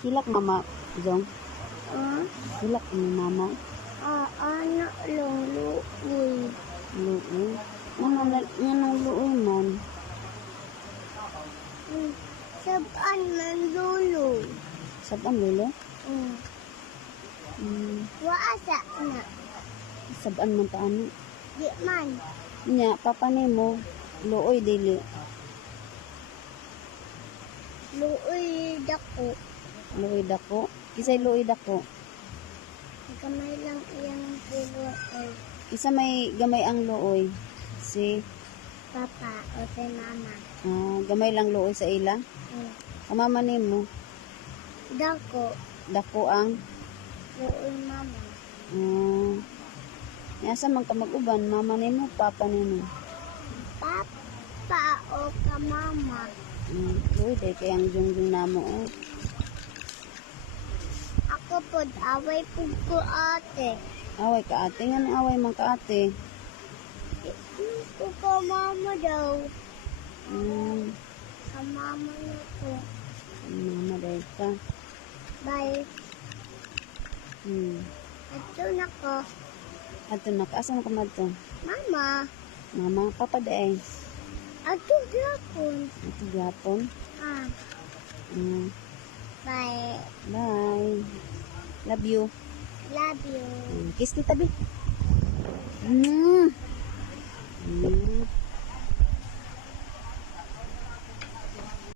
Hilak mama, Jong. Ah, Hilak ni mama. anak lang luoy. Luoy. Anong luoy man? Sabaan man lulo. Saban lolo? Waasa na. Saban man taano. Di man. Nya, papa nimo luoy dili. Luoy dako. Luoy dako. Kisay luoy dako. Gamay lang iyang luoy. Isa may gamay ang luoy. Si Papa o si mama. gamay lang luoy sa ila. Ang mama nimo Dako. dako ang Luoy mama. Nasa man ka mag-uban, mama nimo, papa nimo. Papa o ka mama. Luoy day kay ang jungjung namo. Ako pod away pud ko ate. Away ka ate, nga ni away man ka ate. Ko ka mama daw. Mm, Ka mama na ko. mama day ka. Bye. Hmm. Ito na ko. Ato na ka, asa na ka madto? Mama. Mama, papa day. Ato gapon. Ato gapon. Mm, Bye. bye. Love you. Love you. Kiss kita, Bi. Mm. Mm.